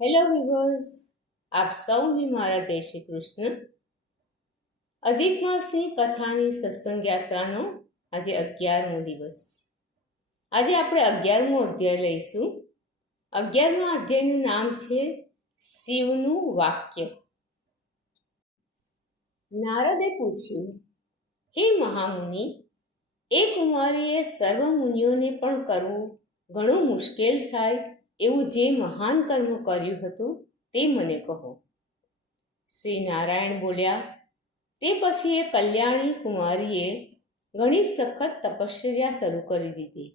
Hello weavers, આપ સૌને મારા જય શ્રી કૃષ્ણ. અધિક માસની કથાની સત્સંગ યાત્રાનો આજે 11મો દિવસ. આજે આપણે 11મો અધ્યાય લઈશું. 11મા અધ્યાયનું નામ છે શિવનું વાક્ય. નારદે પૂછ્યું, હે મહામુનિ, એ કુમારીએ સર્વ મુનિઓને પણ કરવું ઘણું મુશ્કેલ થાય એવું જે મહાન કર્મ કર્યું હતું તે મને કહો. શ્રી નારાયણ બોલ્યા, તે પછી એ કલ્યાણી કુમારીએ ઘણી સખત તપશ્ચર્યા શરૂ કરી દીધી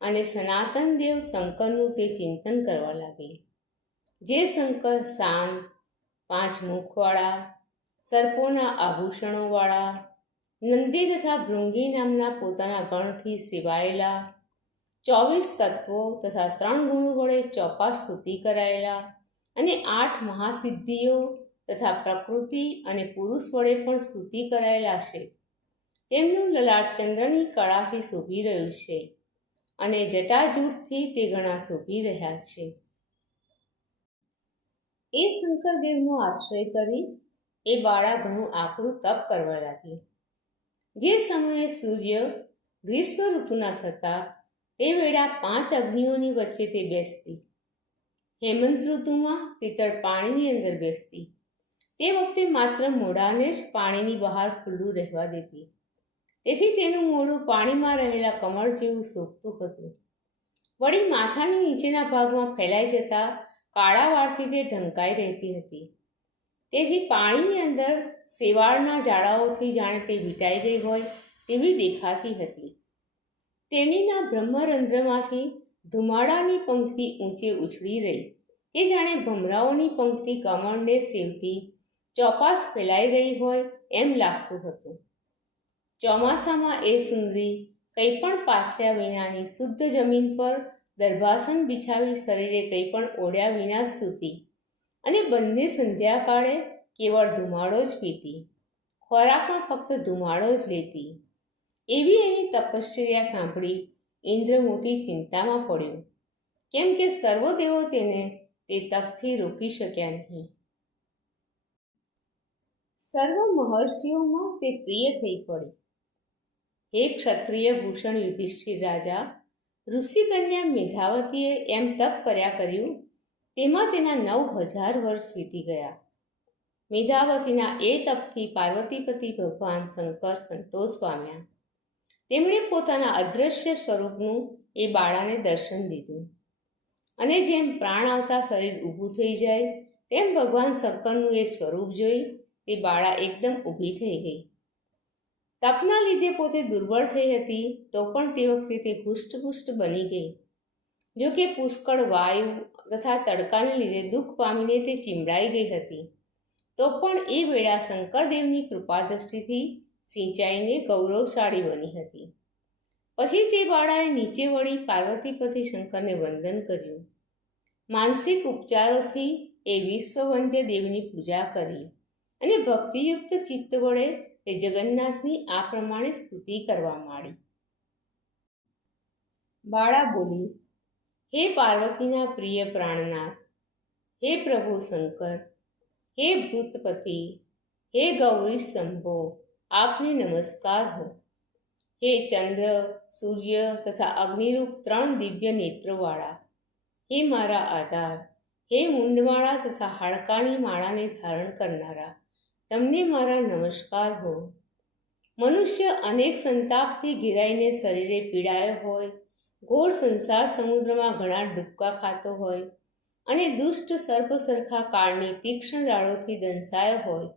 અને સનાતન દેવ શંકરનું તે ચિંતન કરવા લાગી. જે શંકર શાંત, 5 મુખવાળા, સર્પોના આભૂષણોવાળા, નંદી તથા ભૃંગી નામના પોતાના ગણથી સિવાયેલા, 24 તત્વો તથા 3 ગુણો વડે ચોપાસ સ્તુતિ કરાયેલા અને 8 મહાસિદ્ધિઓ તથા પ્રકૃતિ અને પુરુષ વડે પણ સ્તુતિ કરાયેલા છે. તેમનું લલાટ ચંદ્રની કળાથી શોભી રહ્યું છે અને જટાજૂટથી તે ઘણા શોભી રહ્યા છે. એ શંકરદેવનો આશ્રય કરી એ બાળા ઘણું આકરું તપ કરવા લાગી. જે સમયે સૂર્ય ગ્રીષ્મ ઋતુના થતા તે વેળા 5 અગ્નિઓની વચ્ચે તે બેસતી. હેમંત ઋતુમાં શીતળ પાણીની અંદર બેસતી. તે વખતે માત્ર મોઢાને જ પાણીની બહાર ખુલ્લું રહેવા દેતી. તેથી તેનું મોઢું પાણીમાં રહેલા કમળ જેવું શોભતું હતું. વળી માથાની નીચેના ભાગમાં ફેલાઈ જતા કાળા વાળથી તે ઢંકાઈ રહેતી હતી. તેથી પાણીની અંદર શેવાળના જાળાઓથી જાણે તે વીંટાઈ ગઈ હોય તેવી દેખાતી હતી. તેણીના બ્રહ્મરંધ્રમાંથી ધુમાડાની પંક્તિ ઊંચે ઉછળી રહી. તે જાણે ભમરાઓની પંક્તિ કમળને સેવતી ચોપાસ ફેલાઈ રહી હોય એમ લાગતું હતું. ચોમાસામાં એ સુંદરી કંઈ પણ પાથર્યા વિનાની શુદ્ધ જમીન પર દર્ભાસન બિછાવી શરીરે કંઈ પણ ઓઢ્યા વિના સૂતી અને બંને સંધ્યાકાળે કેવળ ધુમાડો જ પીતી. ખોરાકમાં ફક્ત ધુમાડો જ લેતી. એવી એની તપશ્ચર્યા સાંભળી ઇન્દ્ર મોટી ચિંતામાં પડ્યો, કેમ કે સર્વદેવો તેને તે તપથી રોકી શક્યા નહીં. સર્વ મહર્ષિઓમાં તે પ્રિય થઈ પડી. હે ક્ષત્રિય ભૂષણ યુધિષ્ઠિર રાજા, ઋષિકન્યા મેધાવતીએ એમ તપ કર્યા કર્યું તેમાં તેના 9000 વર્ષ વીતી ગયા. મેધાવતીના એ તપથી પાર્વતીપતિ ભગવાન શંકર સંતોષ પામ્યા. તેમણે પોતાના અદૃશ્ય સ્વરૂપનું એ બાળાને દર્શન દીધું અને જેમ પ્રાણ આવતા શરીર ઊભું થઈ જાય તેમ ભગવાન શંકરનું એ સ્વરૂપ જોઈ તે બાળા એકદમ ઊભી થઈ ગઈ. તપના લીધે પોતે દુર્બળ થઈ હતી તો પણ તે વખતે તે પુષ્ટ બની ગઈ. જો કે પુષ્કળ વાયુ તથા તડકાને લીધે દુઃખ પામીને તે ચીમડાઈ ગઈ હતી, તો પણ એ વેળા શંકરદેવની કૃપા દ્રષ્ટિથી સિંચાઈને ગૌરવશાળી બની હતી. પછી તે બાળાએ નીચે વળી પાર્વતીપતિ શંકરને વંદન કર્યું. માનસિક ઉપચારોથી એ વિશ્વવંદ્ય દેવની પૂજા કરી અને ભક્તિયુક્ત ચિત્ત વડે તે જગન્નાથની આ પ્રમાણે સ્તુતિ કરવા માંડી. બાળા બોલી, હે પાર્વતીના પ્રિય પ્રાણનાથ, હે પ્રભુ શંકર, હે ભૂતપતિ, હે ગૌરી શંભો, આપને નમસ્કાર હો. હે ચંદ્ર, સૂર્ય તથા અગ્નિરૂપ 3 દિવ્ય નેત્રોવાળા, હે મારા આધાર, હે મુંડમાળા તથા હાડકાની માળાને ધારણ કરનારા, તમને મારા નમસ્કાર હો. મનુષ્ય અનેક સંતાપથી ઘેરાઈને શરીરે પીડાયો હોય, ઘોર સંસાર સમુદ્રમાં ઘણા ડૂબકા ખાતો હોય અને દુષ્ટ સર્પ સરખા કાળની તીક્ષ્ણ દાળોથી દંસાયો હોય,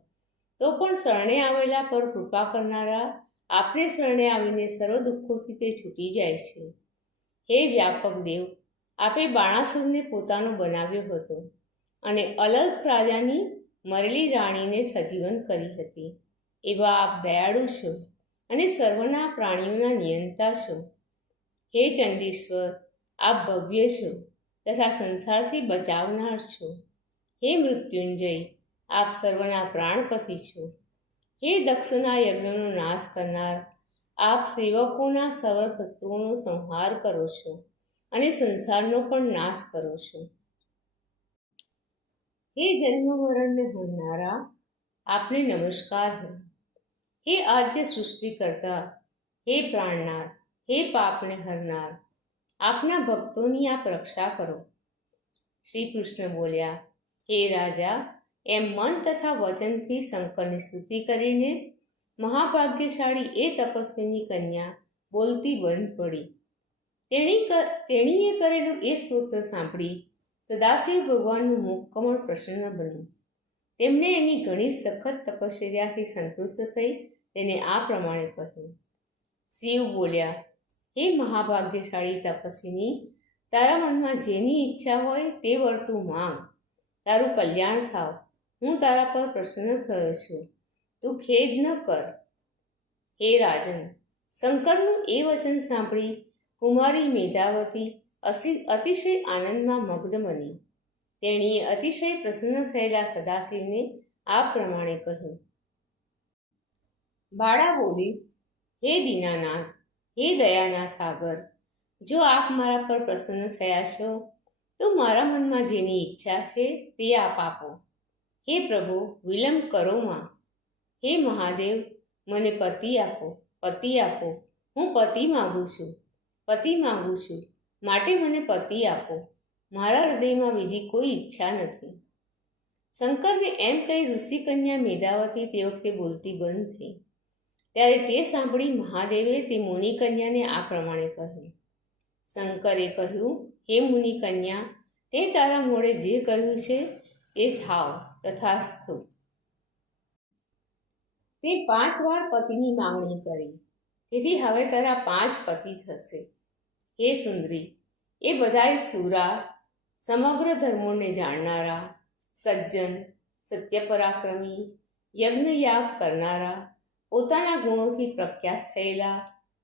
તો પણ શરણે આવેલા પર કૃપા કરનારા આપણે શરણે આવીને સર્વ દુઃખોથી તે છૂટી જાય છે. હે વ્યાપક દેવ, આપે બાણાસુરને પોતાનો બનાવ્યો હતો અને અલગ રાજાની મરેલી રાણીને સજીવન કરી હતી. એવા આપ દયાળુ છો અને સર્વના પ્રાણીઓના નિયંતા છો. હે ચંડીશ્વર, આપ ભવ્ય છો તથા સંસારથી બચાવનાર છો. હે મૃત્યુંજય, આપ સર્વના પ્રાણપતિ છો. હે દક્ષના યજ્ઞનો નાશ કરનાર, આપ સેવકોના સર્વ શત્રુઓનો સંહાર કરો છો અને સંસારનો પણ નાશ કરો છો. હે જન્મ મરણને હણનારા, આપને નમસ્કાર હો. હે આદ્ય સૃષ્ટિ કરતા, હે પ્રાણનાથ, હે પાપને હરનાર, આપના ભક્તોની આપ રક્ષા કરો. શ્રી કૃષ્ણ બોલ્યા, હે રાજા, એમ મન તથા વચનથી શંકરની સ્તુતિ કરીને મહાભાગ્યશાળી એ તપસ્વીની કન્યા બોલતી બંધ પડી. તેણીએ કરેલું એ સ્તોત્ર સાંભળી સદાશિવ ભગવાનનું મુખકમળ પ્રસન્ન બન્યું. તેમણે એની ઘણી સખત તપશ્ચર્યાથી સંતુષ્ટ થઈ તેને આ પ્રમાણે કહ્યું. શિવ બોલ્યા, હે મહાભાગ્યશાળી તપસ્વીની, તારા મનમાં જેની ઈચ્છા હોય તે વર તું માંગ. તારું કલ્યાણ થાવ. હું તારા પર પ્રસન્ન થયો છું. તું ખેદ ન કર. હે રાજન, શંકરનું એ વચન સાંભળી કુમારી મેધાવતી અતિશય આનંદમાં મગ્ન બની. તેણીએ અતિશય પ્રસન્ન થયેલા સદાશિવને આ પ્રમાણે કહ્યું. બાળા બોલી, હે દીનાનાથ, હે દયાના સાગર, જો આપ મારા પર પ્રસન્ન થયા છો તો મારા મનમાં જેની ઈચ્છા છે તે આપ આપો. હે પ્રભુ, વિલંબ કરો માં. હે મહાદેવ, મને પતિ આપો, પતિ આપો. હું પતિ માગું છું, પતિ માગું છું, માટે મને પતિ આપો. મારા હૃદયમાં બીજી કોઈ ઈચ્છા નથી. શંકરને એમ કહી ઋષિકન્યા મેધાવતી તે વખતે બોલતી બંધ થઈ. ત્યારે તે સાંભળી મહાદેવે તે મુનિકન્યાને આ પ્રમાણે કહ્યું. શંકરે કહ્યું, હે મુનિકન્યા, તે તારા મોડે જે કહ્યું છે તે થાવ, તથાસ્તુ. તે 5 વાર પતિની માંગણી કરી, તેથી હવે તારા 5 પતિ થશે. હે સુંદરી, એ બધાય સુરા, સમગ્ર ધર્મોને જાણનારા, સજ્જન, સત્યપરાક્રમી, યજ્ઞયાગ કરનારા, પોતાના ગુણોથી પ્રખ્યાત થયેલા,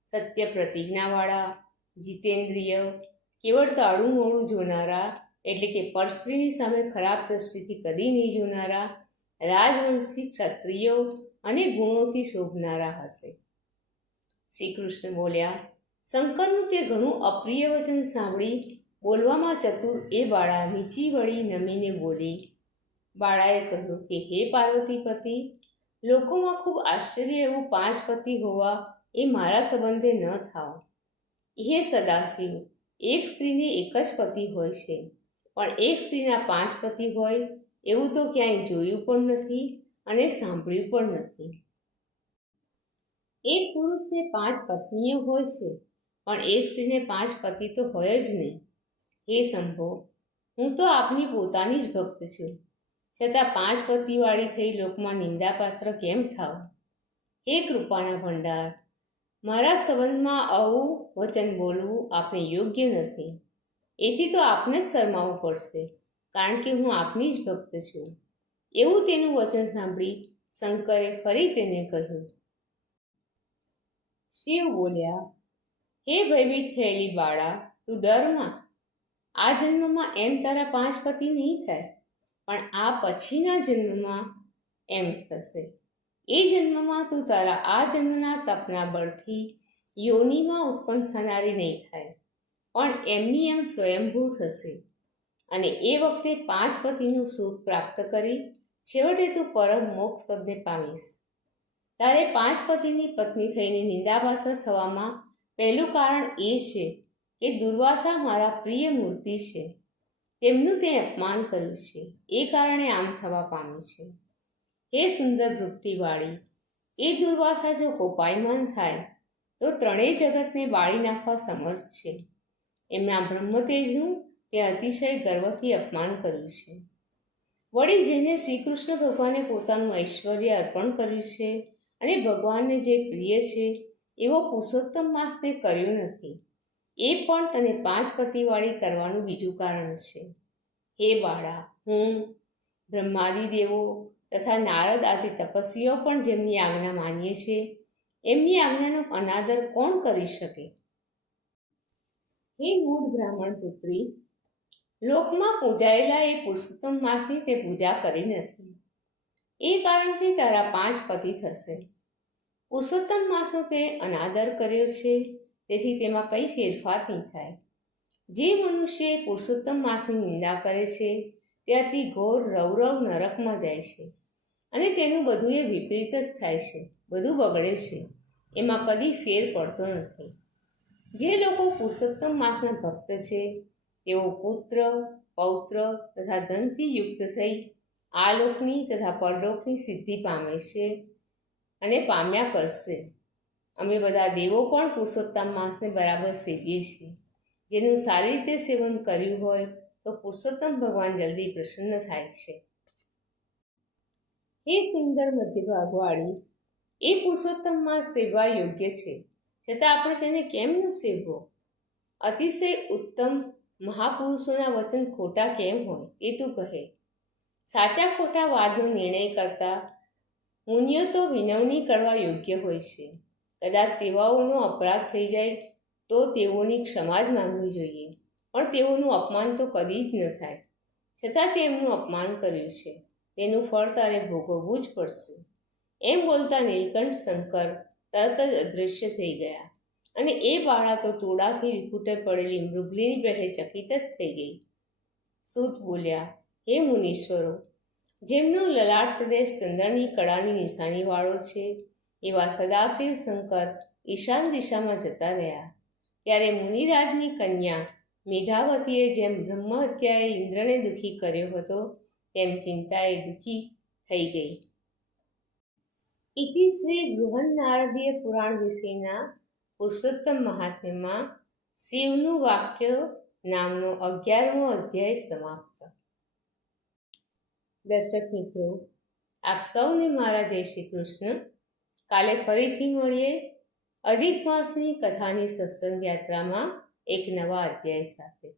સત્ય પ્રતિજ્ઞાવાળા, જીતેન્દ્રિય, કેવળ તાળું મોડું જોનારા, એટલે કે પરસ્ત્રીની સામે ખરાબ દ્રષ્ટિથી કદી નહીં જોનારા, રાજવંશી ક્ષત્રિયો અને ગુણોથી શોભનારા હશે. શ્રી કૃષ્ણ બોલ્યા, શંકરનું તે ઘણું અપ્રિય વચન સાંભળી બોલવામાં ચતુર એ બાળા નીચી વળી નમીને બોલી. બાળાએ કહ્યું કે હે પાર્વતીપતિ, લોકોમાં ખૂબ આશ્ચર્ય એવું 5 પતિ હોવા એ મારા સંબંધે ન થાવ. હે સદાશિવ, એક સ્ત્રીને એક જ પતિ હોય છે, પણ એક સ્ત્રીના 5 પતિ હોય એવું તો ક્યાંય જોયું પણ નથી અને સાંભળ્યું પણ નથી. એક પુરુષને 5 પત્નીઓ હોય છે, પણ એક સ્ત્રીને 5 પતિ તો હોય જ નહીં. હે શંભો, હું તો આપની પોતાની જ ભક્ત છું, છતાં 5 પતિવાળી થઈ લોકમાં નિંદાપાત્ર કેમ થાવ? હે કૃપાના ભંડાર, મારા સંબંધમાં આવું વચન બોલવું આપને યોગ્ય નથી. એથી તો આપને જ શરમાવવું પડશે, કારણ કે હું આપની જ ભક્ત છું. એવું તેનું વચન સાંભળી શંકરે ફરી તેને કહ્યું. શિવ બોલ્યા, હે ભયભીત થયેલી બાળા, તું ડરમાં. આ જન્મમાં એમ તારા 5 પતિ નહીં થાય, પણ આ પછીના જન્મમાં એમ થશે. એ જન્મમાં તું તારા આ જન્મના તપના બળથી યોનિમાં ઉત્પન્ન થનારી નહીં થાય, પણ એમની એમ સ્વયંભૂ થશે. અને એ વખતે 5 પતિનું સુખ પ્રાપ્ત કરી છેવટે તું પરમ મોક્ષ પદને પામીશ. તારે 5 પતિની પત્ની થઈને નિંદાપાત્ર થવામાં પહેલું કારણ એ છે કે દુર્વાસા મારા પ્રિય મૂર્તિ છે. તેમનું તે અપમાન કર્યું છે, એ કારણે આમ થવા પામ્યું છે. હે સુંદર ભૃકટીવાળી, એ દુર્વાસા જો કોપાયમાન થાય તો 3 જગતને બાળી નાખવા સમર્થ છે. એમના બ્રહ્મતેજનું તે અતિશય ગર્વથી અપમાન કર્યું છે. વળી જેને શ્રી કૃષ્ણ ભગવાને પોતાનું ઐશ્વર્ય અર્પણ કર્યું છે અને ભગવાનને જે પ્રિય છે એવો પુરુષોત્તમ માસ તે કર્યો નથી. એ પણ તને 5 પતિવાળી કરવાનું બીજું કારણ છે. હે બાળા, હું, બ્રહ્માદિ દેવો તથા નારદ આદિ તપસ્વીઓ પણ જેમની આજ્ઞા માનીએ છીએ, એમની આજ્ઞાનો અનાદર કોણ કરી શકે? હે મૂળ બ્રાહ્મણ પુત્રી, લોકમાં પૂજાયેલા એ પુરુષોત્તમ માસની તે પૂજા કરી નથી. એ કારણથી તારા 5 પતિ થશે. પુરુષોત્તમ માસનો તે અનાદર કર્યો છે, તેથી તેમાં કંઈ ફેરફાર નહીં થાય. જે મનુષ્ય પુરુષોત્તમ માસની નિંદા કરે છે ત્યાંથી ઘોર રૌરવ નરકમાં જાય છે અને તેનું બધું એ વિપરીત જ થાય છે, બધું બગડે છે, એમાં કદી ફેર પડતો નથી. જે લોકો પુરુષોત્તમ માસના ભક્ત છે તેઓ પુત્ર, પૌત્ર તથા ધનથી યુક્ત થઈ આ લોકની તથા પરલોકની સિદ્ધિ પામે છે અને પામ્યા કરશે. અમે બધા દેવો પણ પુરુષોત્તમ માસને બરાબર સેવીએ છીએ. જેનું સારી રીતે સેવન કર્યું હોય તો પુરુષોત્તમ ભગવાન જલ્દી પ્રસન્ન થાય છે. હે સુંદર મધ્યભાગવાળી, એ પુરુષોત્તમ માસ સેવવા યોગ્ય છે, છતાં આપણે તેને કેમ ન સેવવો? અતિશય ઉત્તમ મહાપુરુષોના વચન ખોટા કેમ હોય તે તું કહે. સાચા ખોટા વાદનો નિર્ણય કરતા મુનિઓ તો વિનવણી કરવા યોગ્ય હોય છે. કદાચ તેવાઓનો અપરાધ થઈ જાય તો તેઓની ક્ષમા જ માંગવી જોઈએ, પણ તેઓનું અપમાન તો કદી જ ન થાય. છતાં તેમનું અપમાન કર્યું છે, તેનું ફળ તારે ભોગવવું જ પડશે. એમ બોલતા નીલકંઠ શંકર તરત જ અદૃશ્ય થઈ ગયા અને એ બાળા તો ટોળાથી વિખૂટે પડેલી મૃગલીની પેઠે ચકિત જ થઈ ગઈ. સૂત બોલ્યા, હે મુનીશ્વરો, જેમનો લલાટ પ્રદેશ ચંદ્રની કળાની નિશાનીવાળો છે એવા સદાશિવ શંકર ઈશાન દિશામાં જતા રહ્યા. ત્યારે મુનિરાજની કન્યા મેધાવતીએ જેમ બ્રહ્મ હત્યાએ ઇન્દ્રને દુઃખી કર્યો હતો તેમ ચિંતાએ દુઃખી થઈ ગઈ. ઇતિ શ્રી બૃહન્નારદીય પુરાણ વિશેના પુરુષોત્તમ મહાત્મ્યમાં શિવનું વાક્ય નામનો 11મો અધ્યાય સમાપ્ત. દર્શક મિત્રો, આપ સૌને મારા જય શ્રી કૃષ્ણ. કાલે ફરીથી મળીએ અધિક માસની કથાની સત્સંગ યાત્રામાં એક નવા અધ્યાય સાથે.